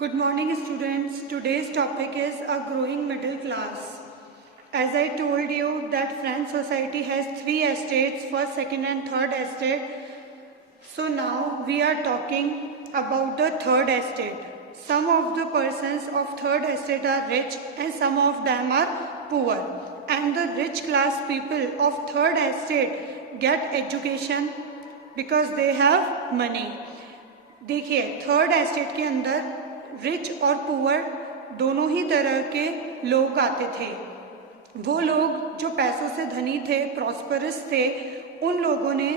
Good morning, students. Today's topic is a growing middle class. As I told you that French society has three estates, first, second and third estate. So now we are talking about the third estate. Some of the persons of third estate are rich and some of them are poor. And the rich class people of third estate get education because they have money. देखिए third estate के अंदर rich और poor दोनों ही तरह के लोग आते थे। वो लोग जो पैसों से धनी थे, प्रॉस्परस थे, उन लोगों ने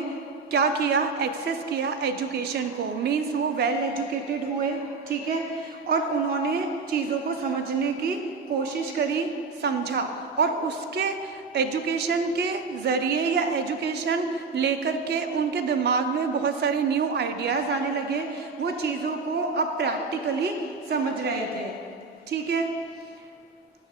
क्या किया, एक्सेस किया एजुकेशन को। मीन्स वो वेल एजुकेटेड हुए, ठीक है, और उन्होंने चीज़ों को समझने की कोशिश करी, समझा, और उसके एजुकेशन के ज़रिए या एजुकेशन लेकर के उनके दिमाग में बहुत सारे न्यू आइडियाज़ आने लगे। वो चीज़ों को अब प्रैक्टिकली समझ रहे थे, ठीक है।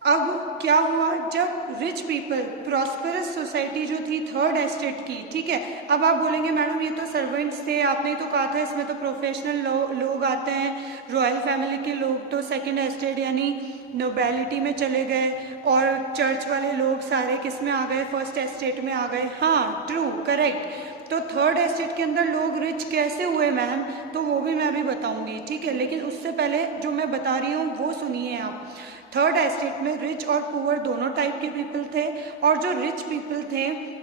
अब क्या हुआ, जब रिच पीपल, प्रॉस्परस सोसाइटी जो थी थर्ड एस्टेट की, ठीक है। अब आप बोलेंगे मैडम ये तो सर्वेंट्स थे, आपने तो कहा था इसमें तो प्रोफेशनल लोग आते हैं, रॉयल फैमिली के लोग तो सेकंड एस्टेट यानी नोबेलिटी में चले गए, और चर्च वाले लोग सारे किस में आ गए, फर्स्ट एस्टेट में आ गए। हाँ, ट्रू, करेक्ट। तो थर्ड एस्टेट के अंदर लोग रिच कैसे हुए मैम, तो वो भी मैं अभी बताऊंगी, ठीक है। लेकिन उससे पहले जो मैं बता रही हूँ वो सुनिए आप। थर्ड एस्टेट में रिच और पुअर दोनों टाइप के पीपल थे, और जो रिच पीपल थे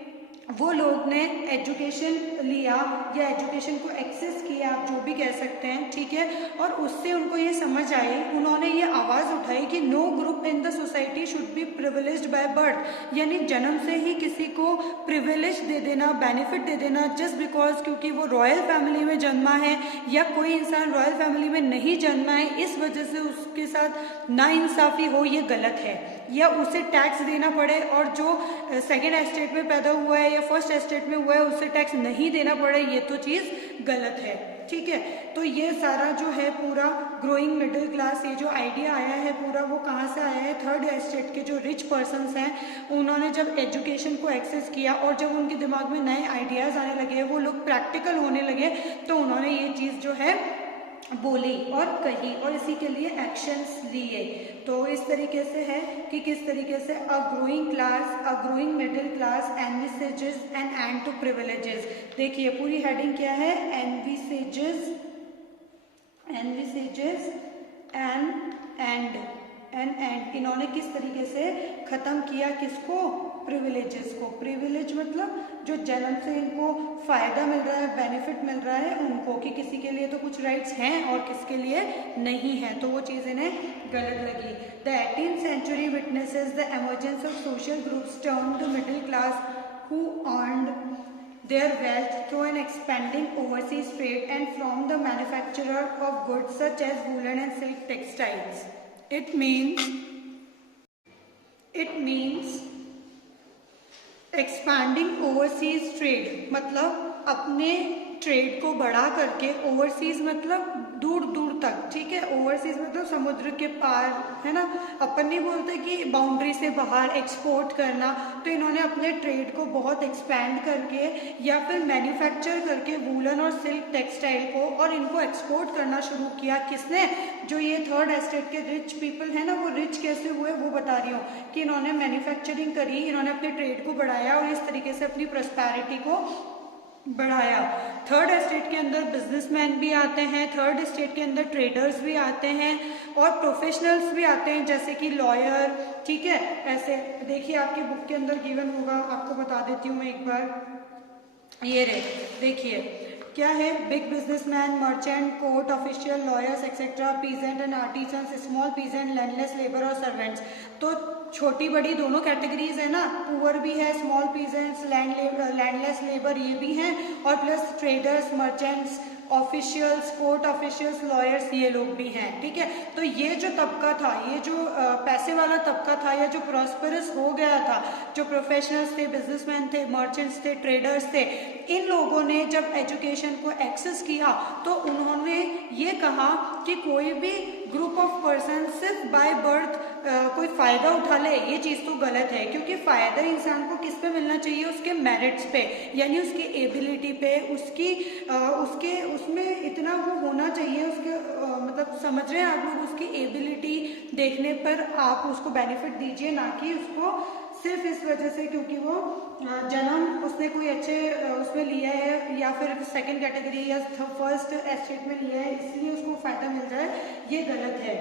वो लोग ने एजुकेशन लिया या एजुकेशन को एक्सेस किया, आप जो भी कह सकते हैं, ठीक है। और उससे उनको ये समझ आई, उन्होंने ये आवाज़ उठाई कि no group in the society should be privileged by birth, यानी जन्म से ही किसी को प्रिविलेज दे देना, बेनिफिट दे देना जस्ट बिकॉज क्योंकि वो रॉयल फैमिली में जन्मा है, या कोई इंसान रॉयल फैमिली में नहीं जन्मा है इस वजह से उसके साथ नाइंसाफ़ी हो, ये गलत है। या उसे टैक्स देना पड़े, और जो सेकेंड एस्टेट में पैदा हुआ है या फर्स्ट एस्टेट में हुआ है उससे टैक्स नहीं देना पड़े, ये तो चीज़ गलत है, ठीक है। तो ये सारा जो है पूरा ग्रोइंग मिडिल क्लास, ये जो आइडिया आया है पूरा, वो कहाँ से आया है, थर्ड एस्टेट के जो रिच पर्सन्स हैं उन्होंने जब एजुकेशन को एक्सेस किया और जब उनके दिमाग में नए आइडियाज़ आने लगे, वो लोग प्रैक्टिकल होने लगे, तो उन्होंने ये चीज़ जो है बोली और कही, और इसी के लिए एक्शंस लिए। तो इस तरीके से है कि किस तरीके से a growing class, a growing middle class envisages an end to privileges. देखिए पूरी हेडिंग क्या है, एनविसेजेस, एनविसेजेस एंड इन्होंने किस तरीके से खत्म किया, किसको, प्रिविलेजेस को। प्रिविलेज मतलब जो जन्म से इनको फायदा मिल रहा है, बेनिफिट मिल रहा है उनको, कि किसी के लिए तो कुछ राइट्स हैं और किसके लिए नहीं है, तो वो चीज़ इन्हें गलत लगी। The 18th century witnesses the emergence of social groups termed the middle class who earned their wealth through an expanding overseas trade and from the manufacture of goods such as woolen and silk textiles. It means expanding overseas trade, मतलब अपने trade को बढ़ा करके, overseas मतलब दूर दूर तक, ठीक है। ओवरसीज मतलब समुद्र के पार, है ना। अपन नहीं बोलते कि बाउंड्री से बाहर एक्सपोर्ट करना, तो इन्होंने अपने ट्रेड को बहुत एक्सपैंड करके या फिर मैन्युफैक्चर करके वूलन और सिल्क टेक्सटाइल को, और इनको एक्सपोर्ट करना शुरू किया। किसने, जो ये थर्ड एस्टेट के रिच पीपल है ना, वो रिच कैसे हुए वो बता रही हूँ, कि इन्होंने मैन्युफैक्चरिंग करी, इन्होंने अपने ट्रेड को बढ़ाया और इस तरीके से अपनी प्रॉस्पेरिटी को बढ़ाया। थर्ड एस्टेट के अंदर बिजनेसमैन भी आते हैं, थर्ड एस्टेट के अंदर ट्रेडर्स भी आते हैं, और प्रोफेशनल्स भी आते हैं जैसे कि लॉयर, ठीक है। ऐसे देखिए आपकी बुक के अंदर गिवन होगा, आपको बता देती हूँ मैं एक बार। ये रे देखिए क्या है, big businessman, merchant, court official, lawyers etcetera, peasant and artisans, small peasant, landless labour और सर्वेंट्स। तो छोटी बड़ी दोनों कैटेगरीज है ना, पुअर भी है, स्मॉल पीजेंट्स, लैंडलेस लेबर ये भी हैं, और plus traders, merchants, officials, court officials, lawyers, ये लोग भी हैं, ठीक है। तो ये जो तबका था, ये जो पैसे वाला तबका था, या जो प्रॉस्परस हो गया था, जो प्रोफेशनल्स थे, बिजनेसमैन थे, मर्चेंट्स थे, ट्रेडर्स थे, इन लोगों ने जब एजुकेशन को एक्सेस किया तो उन्होंने ये कहा कि कोई भी ग्रुप ऑफ पर्सन सिर्फ बाय बर्थ कोई फ़ायदा उठा ले, ये चीज़ तो गलत है, क्योंकि फ़ायदा इंसान को किस पे मिलना चाहिए, उसके मेरिट्स पे, यानी उसकी एबिलिटी पे, उसके उसमें इतना वो होना चाहिए, उसके मतलब समझ रहे हैं आप लोग, उसकी एबिलिटी देखने पर आप उसको बेनिफिट दीजिए, ना कि उसको सिर्फ इस वजह से क्योंकि वो जन्म उसने कोई अच्छे उसमें लिया है या फिर सेकंड कैटेगरी या फर्स्ट एस्टेट में लिया है इसलिए उसको फ़ायदा मिल जाए, ये गलत है।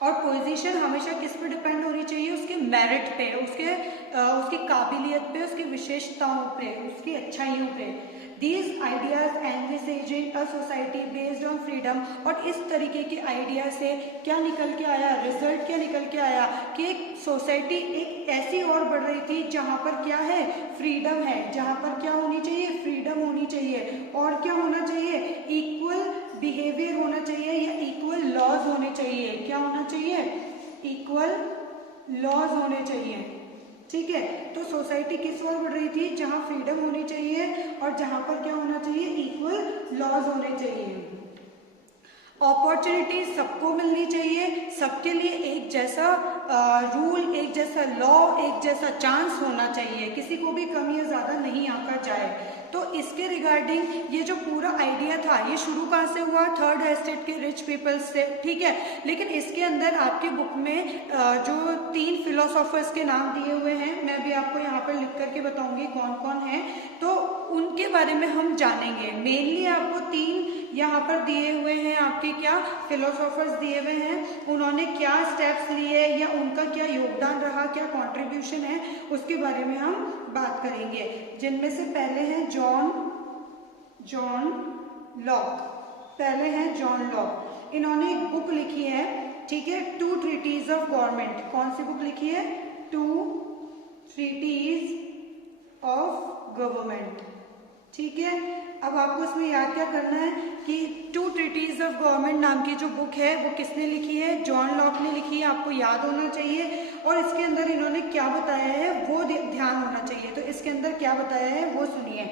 और पोजीशन हमेशा किस पे डिपेंड होनी चाहिए, उसके मेरिट पे, उसकी काबिलियत पे, उसकी विशेषताओं पे, उसकी अच्छाइयों पे। These ideas envisaging a society based on freedom, और इस तरीके के आइडिया से क्या निकल के आया, रिजल्ट क्या निकल के आया कि एक सोसाइटी एक ऐसी और बढ़ रही थी जहाँ पर क्या है, फ्रीडम है, जहाँ पर क्या होनी चाहिए, फ्रीडम होनी चाहिए, और क्या होना चाहिए, इक्वल बिहेवियर होना चाहिए या इक्वल लॉज होने चाहिए। क्या होना चाहिए, इक्वल लॉज होने चाहिए। ठीक है, तो सोसाइटी किस ओर बढ़ रही थी, जहां फ्रीडम होनी चाहिए और जहां पर क्या होना चाहिए, इक्वल लॉज होने चाहिए। अपॉर्चुनिटी सबको मिलनी चाहिए, सबके लिए एक जैसा रूल, एक जैसा लॉ, एक जैसा चांस होना चाहिए, किसी को भी कम या ज़्यादा नहीं आंका जाए। तो इसके रिगार्डिंग ये जो पूरा आइडिया था ये शुरू कहाँ से हुआ, थर्ड एस्टेट के रिच पीपल्स से। ठीक है, लेकिन इसके अंदर आपकी बुक में जो 3 फिलोसोफर्स के नाम दिए हुए हैं, मैं भी आपको यहाँ पर लिख करके बताऊंगी कौन कौन है, तो उनके बारे में हम जानेंगे। मेनली आपको 3 यहाँ पर दिए हुए हैं, आपके क्या फिलोसोफर्स दिए हुए हैं, उन्होंने क्या स्टेप्स लिए या उनका क्या योगदान रहा, क्या कॉन्ट्रीब्यूशन है, उसके बारे में हम बात करेंगे। जिनमें से पहले हैं जॉन लॉक। पहले हैं जॉन लॉक, इन्होंने एक बुक लिखी है, ठीक है, 2 ट्रीटीज ऑफ गवर्नमेंट। कौन सी बुक लिखी है, 2 ट्रीटीज ऑफ गवर्नमेंट। ठीक है, अब आपको इसमें याद क्या करना है कि 2 ट्रीटीज ऑफ गवर्नमेंट नाम की जो बुक है वो किसने लिखी है, जॉन लॉक ने लिखी है, आपको याद होना चाहिए। और इसके अंदर इन्होंने क्या बताया है वो ध्यान होना चाहिए। तो इसके अंदर क्या बताया है वो सुनिए।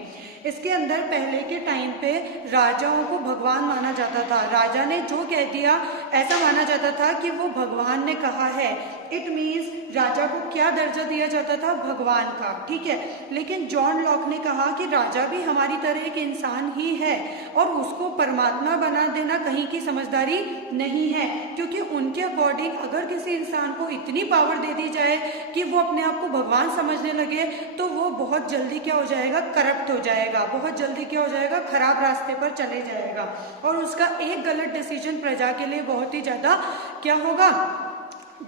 इसके अंदर पहले के टाइम पे राजाओं को भगवान माना जाता था, राजा ने जो कह दिया ऐसा माना जाता था कि वो भगवान ने कहा है। इट मीन्स राजा को क्या दर्जा दिया जाता था, भगवान का। ठीक है, लेकिन जॉन लॉक ने कहा कि राजा भी हमारी तरह एक इंसान ही है और उसको परमात्मा बना देना कहीं की समझदारी नहीं है, क्योंकि उनके अकॉर्डिंग अगर किसी इंसान को इतनी पावर दे दी जाए कि वो अपने आप को भगवान समझने लगे तो वो बहुत जल्दी क्या हो जाएगा, करप्ट हो जाएगा, बहुत जल्दी क्या हो जाएगा, खराब रास्ते पर चले जाएगा और उसका एक गलत डिसीजन प्रजा के लिए बहुत ही ज्यादा क्या होगा,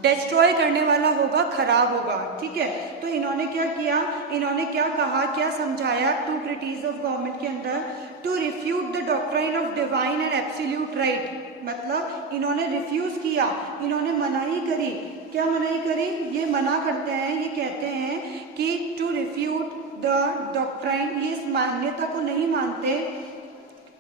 डिस्ट्रॉय करने वाला होगा, खराब होगा। ठीक है, तो इन्होंने क्या किया, इन्होंने क्या कहा, क्या समझाया 2 ट्रीटीज ऑफ गवर्नमेंट के अंदर, to refute the doctrine of divine and absolute right. मतलब इन्होंने रिफ्यूज किया, इन्होंने मनाही करी। क्या मनाही करी, ये मना करते हैं, ये कहते हैं कि टू रिफ्यूट द डॉक्ट्राइन, ये इस मान्यता को नहीं मानते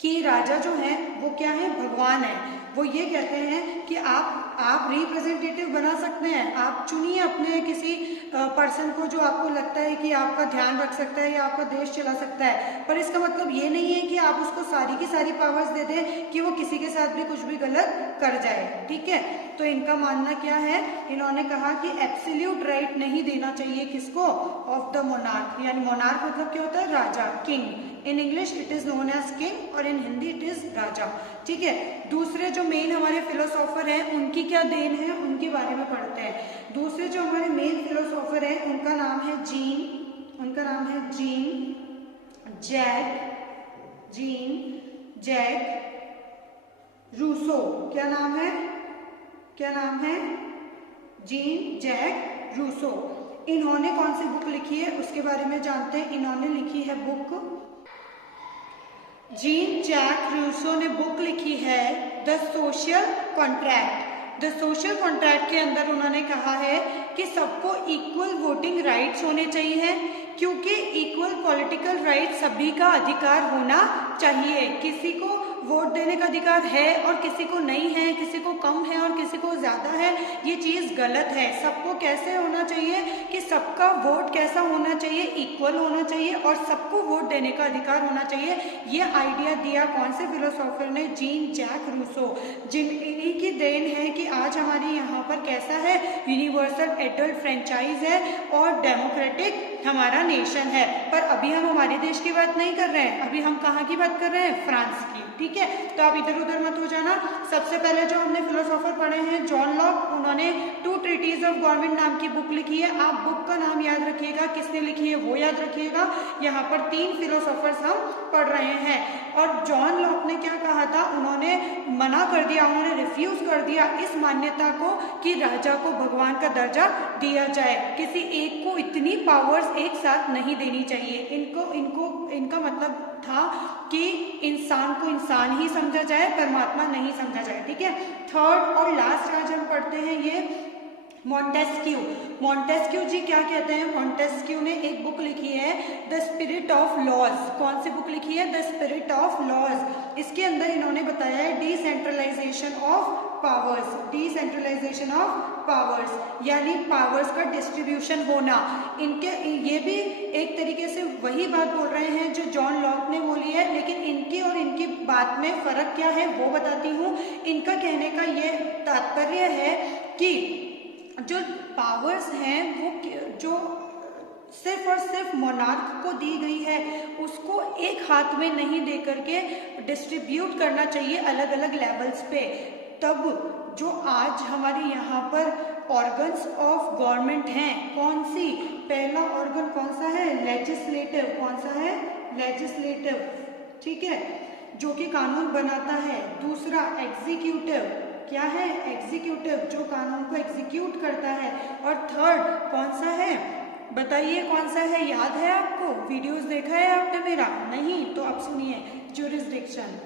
कि राजा जो है वो क्या है, भगवान है। वो ये कहते हैं कि आप रिप्रेजेंटेटिव बना सकते हैं, आप चुनिए अपने किसी पर्सन को जो आपको लगता है कि आपका ध्यान रख सकता है या आपका देश चला सकता है, पर इसका मतलब ये नहीं है कि आप उसको सारी की सारी पावर्स दे दें कि वो किसी के साथ भी कुछ भी गलत कर जाए। ठीक है, तो इनका मानना क्या है, इन्होंने कहा कि एब्सोल्यूट राइट नहीं देना चाहिए किसको, ऑफ द मोनार्क। यानी मोनार्क मतलब क्या होता है, राजा, king. In English it is known as king और इन हिंदी इट इज राजा। ठीक है, दूसरे जो मेन हमारे फिलोसोफर हैं उनकी क्या देन है, उनके बारे में पढ़ते हैं। दूसरे जो हमारे मेन फिलोसोफर हैं उनका नाम है जीन जैक रूसो। क्या नाम है, जीन जैक रूसो। इन्होंने कौन सी बुक लिखी है उसके बारे में जानते हैं। इन्होंने लिखी है बुक, जीन जैक रूसो ने बुक लिखी है the social contract. The social contract के अंदर उन्होंने कहा है कि सबको इक्वल वोटिंग राइट्स होने चाहिए, क्योंकि इक्वल पॉलिटिकल राइट सभी का अधिकार होना चाहिए, किसी को वोट देने का अधिकार है और किसी को नहीं है, किसी को कम है और किसी को ज़्यादा है, ये चीज़ गलत है। सबको कैसे होना चाहिए कि सबका वोट कैसा होना चाहिए, इक्वल होना चाहिए और सबको वोट देने का अधिकार होना चाहिए। ये आइडिया दिया कौन से फिलोसोफर ने? Jean Jacques Rousseau. इन्हीं की देन है कि आज हमारे यहाँ पर कैसा है, यूनिवर्सल एडल्ट फ्रेंचाइज है और डेमोक्रेटिक हमारा नेशन है। पर अभी हम हमारे देश की बात नहीं कर रहे हैं, अभी हम कहाँ की बात कर रहे हैं? फ्रांस की। ठीक है, तो आप इधर उधर मत हो जाना। सबसे पहले जो हमने फिलोसोफर पढ़े हैं, जॉन लॉक, उन्होंने टू ट्रीटीज ऑफ गवर्नमेंट नाम की बुक लिखी है। आप बुक का नाम याद रखिएगा, किसने लिखी है वो याद रखिएगा। यहाँ पर 3 फिलोसोफर्स हम पढ़ रहे हैं। और जॉन लॉक ने क्या कहा था? उन्होंने मना कर दिया, उन्होंने रिफ्यूज कर दिया इस मान्यता को कि राजा को भगवान का दर्जा दिया जाए। किसी एक को इतनी पावर्स एक साथ नहीं देनी चाहिए। इनका मतलब था कि इंसान को इंसान ही समझा जाए, परमात्मा नहीं समझा जाए। ठीक है, थर्ड और लास्ट आज हम पढ़ते हैं ये मॉन्टेस्क्यू। मॉन्टेस्क्यू जी क्या कहते हैं? मॉन्टेस्क्यू ने एक बुक लिखी है द स्पिरिट ऑफ लॉज। कौन सी बुक लिखी है? The spirit of laws. इसके अंदर इन्होंने बताया है decentralisation of powers. Decentralisation of powers यानी पावर्स का डिस्ट्रीब्यूशन होना। ये भी एक तरीके से वही बात बोल रहे हैं जो जॉन लॉक ने बोली है, लेकिन इनकी और इनकी बात में फर्क क्या है वो बताती हूँ। इनका कहने का ये तात्पर्य है कि जो पावर्स हैं वो जो सिर्फ और सिर्फ मोनार्क को दी गई है उसको एक हाथ में नहीं दे करके डिस्ट्रीब्यूट करना चाहिए अलग अलग लेवल्स पे। तब जो आज हमारे यहाँ पर ऑर्गन्स ऑफ गवर्नमेंट हैं, कौन सी? पहला ऑर्गन कौन सा है? लेजिस्लेटिव। कौन सा है? लेजिस्लेटिव। ठीक है, जो कि कानून बनाता है। दूसरा एग्जीक्यूटिव। क्या है? एग्जीक्यूटिव, जो कानून को एग्जीक्यूट करता है। और थर्ड कौन सा है? बताइए कौन सा है? याद है आपको? वीडियोस देखा है आपने मेरा? नहीं तो अब सुनिए, ज्यूरिसडिक्शन।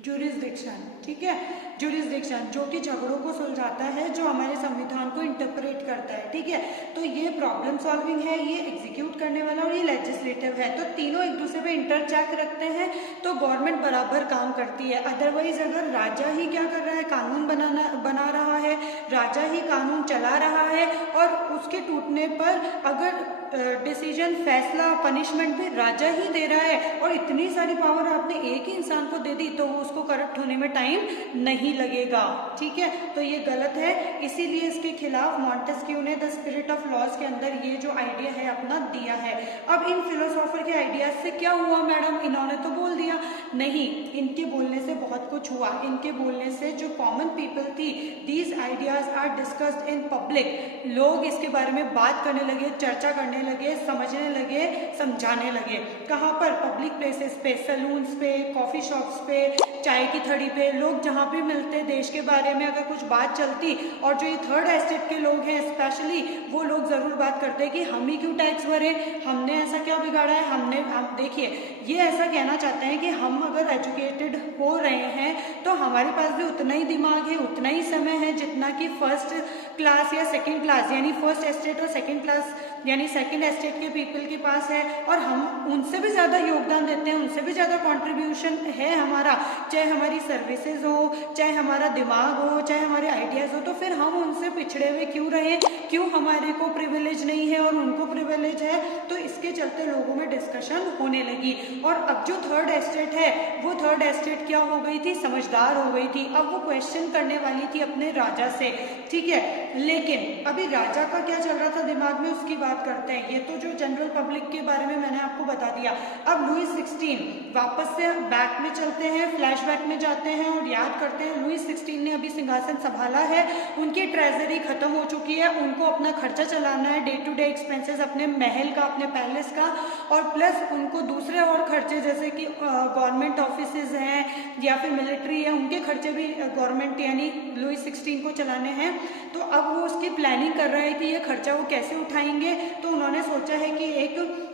ज्यूरिसडिक्शन, ठीक है, ज्यूरिसडिक्शन जो कि झगड़ों को सुलझाता है, जो हमारे संविधान को इंटरप्रेट करता है। ठीक है, तो ये प्रॉब्लम सॉल्विंग है, ये एग्जीक्यूट करने वाला और ये लेजिस्लेटिव है। तो तीनों एक दूसरे पे इंटरचेक रखते हैं तो गवर्नमेंट बराबर काम करती है। अदरवाइज अगर राजा ही क्या कर रहा है? कानून बना रहा है, राजा ही कानून चला रहा है और उसके टूटने पर अगर डिसीजन, फैसला, पनिशमेंट भी राजा ही दे रहा है और इतनी सारी पावर आपने एक ही इंसान को दे दी तो वो उसको करप्ट होने में टाइम नहीं लगेगा। ठीक है, तो ये गलत है। इसीलिए इसके खिलाफ मॉन्टेस्क्यू ने द स्पिरिट ऑफ लॉज के अंदर ये जो आइडिया है अपना दिया है। अब इन फिलोसोफर के आइडियाज से क्या हुआ मैडम? इन्होंने तो बोल दिया, नहीं, इनके बोलने से बहुत कुछ हुआ। इनके बोलने से जो कॉमन पीपल थी, these ideas are discussed in public. लोग इसके बारे में बात करने लगे, चर्चा करने लगे, समझने लगे, समझाने लगे। कहाँ पर? पब्लिक प्लेसेस पे, सैलून्स पे, कॉफी शॉप्स पे, चाय की थड़ी पे, लोग जहाँ पे मिलते, देश के बारे में अगर कुछ बात चलती और जो ये थर्ड एस्टेट के लोग हैं स्पेशली, वो लोग जरूर बात करते हैं कि हम ही क्यों टैक्स भरे, हमने ऐसा क्या बिगाड़ा है। हम देखिए, ये ऐसा कहना चाहते हैं कि हम अगर एजुकेटेड हो रहे हैं तो हमारे पास भी उतना ही दिमाग है, उतना ही समय है जितना कि फर्स्ट क्लास या सेकेंड क्लास यानी फर्स्ट एस्टेट और सेकेंड क्लास यानी सेकेंड एस्टेट के पीपल के पास है। और हम उनसे भी ज़्यादा योगदान देते हैं, उनसे भी ज़्यादा कंट्रीब्यूशन है हमारा, चाहे हमारी सर्विसेज हो, चाहे हमारा दिमाग हो, चाहे हमारे आइडियाज़ हो। तो फिर हम उनसे पिछड़े हुए क्यों रहे? क्यों हमारे को प्रिविलेज नहीं है और उनको प्रिविलेज है? तो इसके चलते लोगों में डिस्कशन होने लगी। और अब जो थर्ड एस्टेट है वो थर्ड एस्टेट क्या हो गई थी? समझदार हो गई थी। अब वो क्वेश्चन करने वाली थी अपने राजा से। ठीक है, लेकिन अभी राजा का क्या चल रहा था दिमाग में उसकी बात करते हैं। ये तो जो जनरल पब्लिक के बारे में मैंने आपको बता दिया। अब लुईस 16 वापस से बैक में चलते हैं, फ्लैशबैक में जाते हैं और याद करते हैं लुईस 16 ने अभी सिंहासन संभाला है, उनकी ट्रेजरी खत्म हो चुकी है, उनको अपना खर्चा चलाना है, डे टू डे एक्सपेंसेस, अपने महल का, अपने पैलेस का, और प्लस उनको दूसरे और खर्चे जैसे कि गवर्नमेंट ऑफिसेज हैं या फिर मिलिट्री है, उनके खर्चे भी गवर्नमेंट यानी लुईस 16 को चलाने हैं। तो अब वो उसकी प्लानिंग कर रहा है कि ये खर्चा वो कैसे उठाएंगे। तो उन्होंने सोचा है कि एक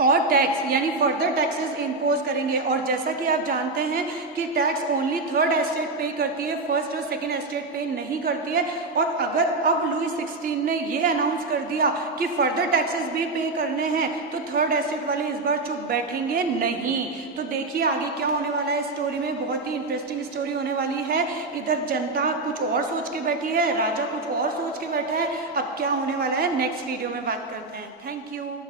और टैक्स यानी फर्दर टैक्सेस इम्पोज करेंगे। और जैसा कि आप जानते हैं कि टैक्स ओनली थर्ड एस्टेट पे करती है, फर्स्ट और सेकंड एस्टेट पे नहीं करती है। और अगर अब लुईस 16 ने ये अनाउंस कर दिया कि फर्दर टैक्सेस भी पे करने हैं, तो थर्ड एस्टेट वाले इस बार चुप बैठेंगे नहीं। तो देखिए आगे क्या होने वाला है स्टोरी में, बहुत ही इंटरेस्टिंग स्टोरी होने वाली है। इधर जनता कुछ और सोच के बैठी है, राजा कुछ और सोच के बैठा है। अब क्या होने वाला है नेक्स्ट वीडियो में बात करते हैं। Thank you.